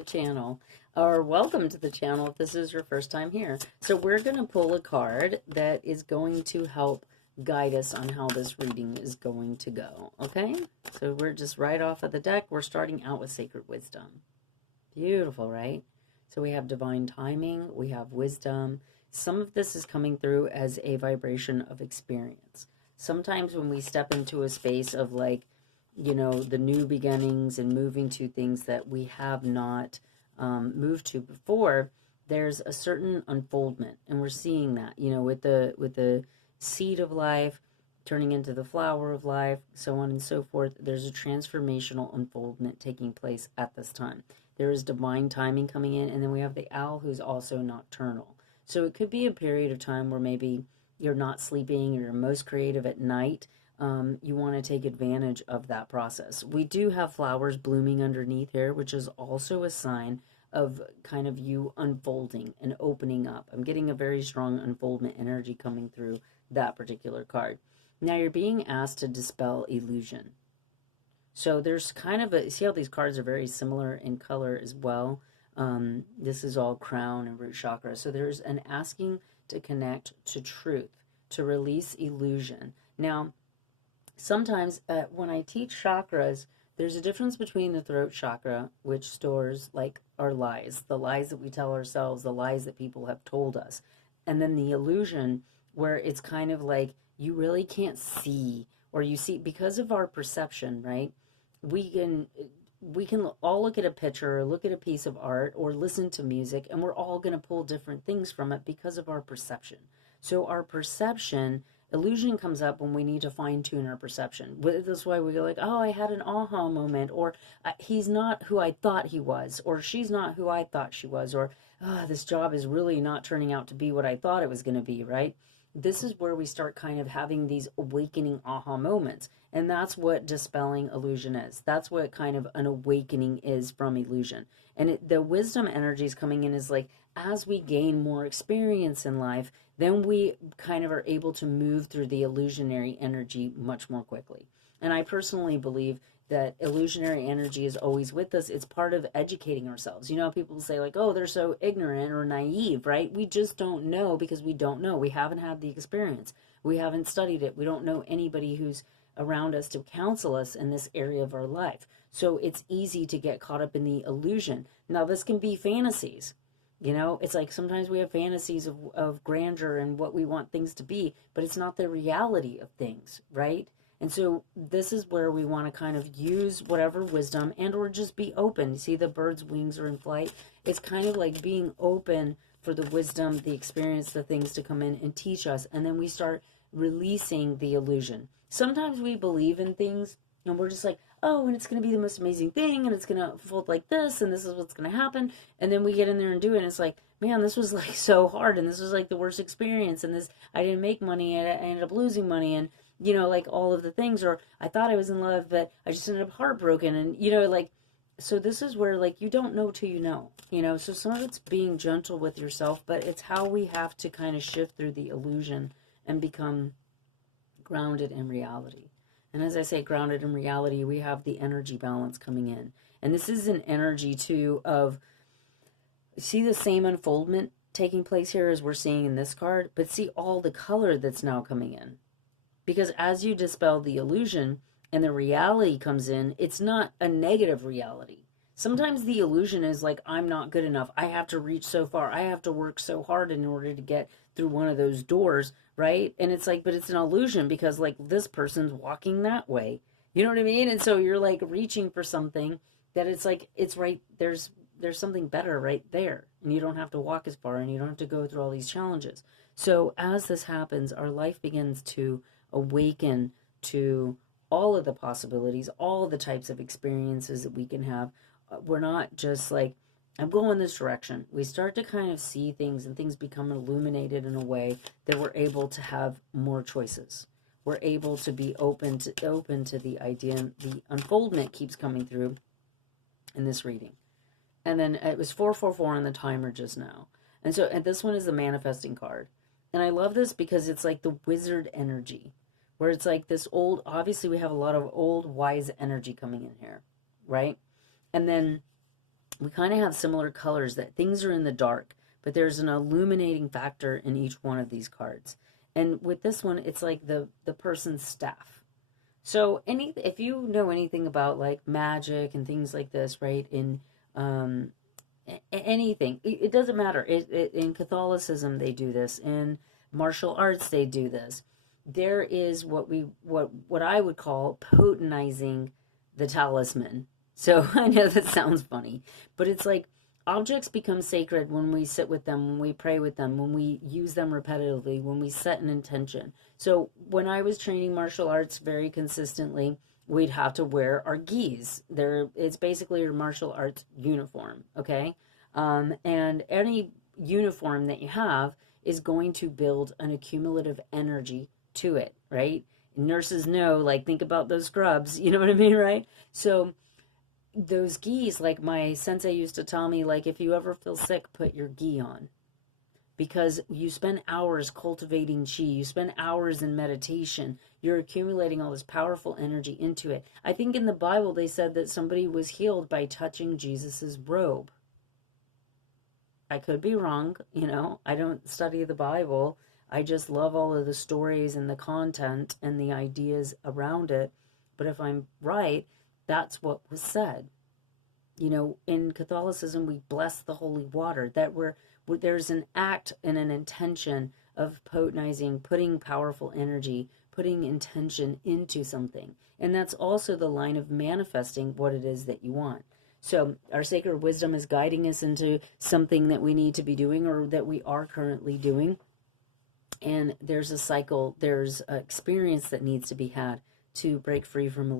the channel, or welcome to the channel if this is your first time here. So we're going to pull a card that is going to help guide us on how this reading is going to go, okay? So we're just right off of the deck. We're starting out with Sacred Wisdom. Beautiful, right? So we have divine timing, we have wisdom. Some of this is coming through as a vibration of experience. Sometimes when we step into a space of like, you know, the new beginnings and moving to things that we have not moved to before, there's a certain unfoldment, and we're seeing that, you know, with the seed of life turning into the flower of life, so on and so forth. There's a transformational unfoldment taking place at this time. There is divine timing coming in, and then we have the owl who's also nocturnal. So it could be a period of time where maybe you're not sleeping, or you're most creative at night. You want to take advantage of that process. We do have flowers blooming underneath here, which is also a sign of kind of you unfolding and opening up. I'm getting a very strong unfoldment energy coming through that particular card. Now you're being asked to dispel illusion. So there's kind of a, see how these cards are very similar in color as well. This is all crown and root chakra. So there's an asking to connect to truth, to release illusion. Now, sometimes when I teach chakras, there's a difference between the throat chakra, which stores like our lies, the lies that we tell ourselves, the lies that people have told us, and then the illusion where it's kind of like you really can't see, or you see because of our perception, right? We can all look at a picture, or look at a piece of art, or listen to music, and we're all going to pull different things from it because of our perception. So our perception, illusion comes up when we need to fine tune our perception. That's why we go like, oh, I had an aha moment, or he's not who I thought he was, or she's not who I thought she was, or this job is really not turning out to be what I thought it was going to be, right? This is where we start kind of having these awakening aha moments. And that's what dispelling illusion is. That's what kind of an awakening is from illusion. And the wisdom energy is coming in is like, as we gain more experience in life, then we kind of are able to move through the illusionary energy much more quickly. And I personally believe that illusionary energy is always with us. It's part of educating ourselves. You know, people say like, oh, they're so ignorant or naive, right? We just don't know because we don't know. We haven't had the experience. We haven't studied it. We don't know anybody who's around us to counsel us in this area of our life. So it's easy to get caught up in the illusion. Now, this can be fantasies. You know, it's like sometimes we have fantasies of grandeur and what we want things to be, but it's not the reality of things, right? And so this is where we want to kind of use whatever wisdom and or just be open. You see the bird's wings are in flight. It's kind of like being open for the wisdom, the experience, the things to come in and teach us. And then we start releasing the illusion. Sometimes we believe in things and we're just like, oh, and it's going to be the most amazing thing, and it's going to unfold like this, and this is what's going to happen. And then we get in there and do it, and it's like, man, this was like so hard, and this was like the worst experience, and this, I didn't make money, and I ended up losing money, and, you know, like all of the things, or I thought I was in love, but I just ended up heartbroken, and, you know, like, so this is where, like, you don't know till you know, so some of it's being gentle with yourself, but it's how we have to kind of shift through the illusion and become grounded in reality. And as I say, grounded in reality, we have the energy balance coming in. And this is an energy, too, of, see the same unfoldment taking place here as we're seeing in this card, but see all the color that's now coming in. Because as you dispel the illusion and the reality comes in, it's not a negative reality. Sometimes the illusion is like, I'm not good enough. I have to reach so far. I have to work so hard in order to get through one of those doors, right? And it's like, but it's an illusion because like this person's walking that way. You know what I mean? And so you're like reaching for something that it's like, it's right, there's something better right there. And you don't have to walk as far and you don't have to go through all these challenges. So as this happens, our life begins to awaken to all of the possibilities, all the types of experiences that we can have. We're not just like, I'm going this direction. We start to kind of see things and things become illuminated in a way that we're able to have more choices. We're able to be open to the idea. The unfoldment keeps coming through in this reading. And then it was 444 on the timer just now. And so and this one is the manifesting card. And I love this because it's like the wizard energy, where it's like this old, obviously we have a lot of old wise energy coming in here, right? And then we kind of have similar colors, that things are in the dark, but there's an illuminating factor in each one of these cards. And with this one, it's like the person's staff. So if you know anything about like magic and things like this, right? In anything, it doesn't matter. In Catholicism, they do this. In martial arts, they do this. There is what I would call potentizing the talisman. So I know that sounds funny, but it's like objects become sacred when we sit with them, when we pray with them, when we use them repetitively, when we set an intention. So when I was training martial arts very consistently, we'd have to wear our gis. It's basically your martial arts uniform, okay? And any uniform that you have is going to build an accumulative energy to it, right? Nurses know, like, think about those scrubs, you know what I mean, right? So those gis, like my sensei used to tell me, like, if you ever feel sick, put your gi on. Because you spend hours cultivating chi, you spend hours in meditation, you're accumulating all this powerful energy into it. I think in the Bible they said that somebody was healed by touching Jesus's robe. I could be wrong, you know, I don't study the Bible. I just love all of the stories and the content and the ideas around it. But if I'm right, that's what was said. You know, in Catholicism, we bless the holy water. There's an act and an intention of potentizing, putting powerful energy, putting intention into something. And that's also the line of manifesting what it is that you want. So our sacred wisdom is guiding us into something that we need to be doing or that we are currently doing. And there's a cycle, there's an experience that needs to be had to break free from illusion.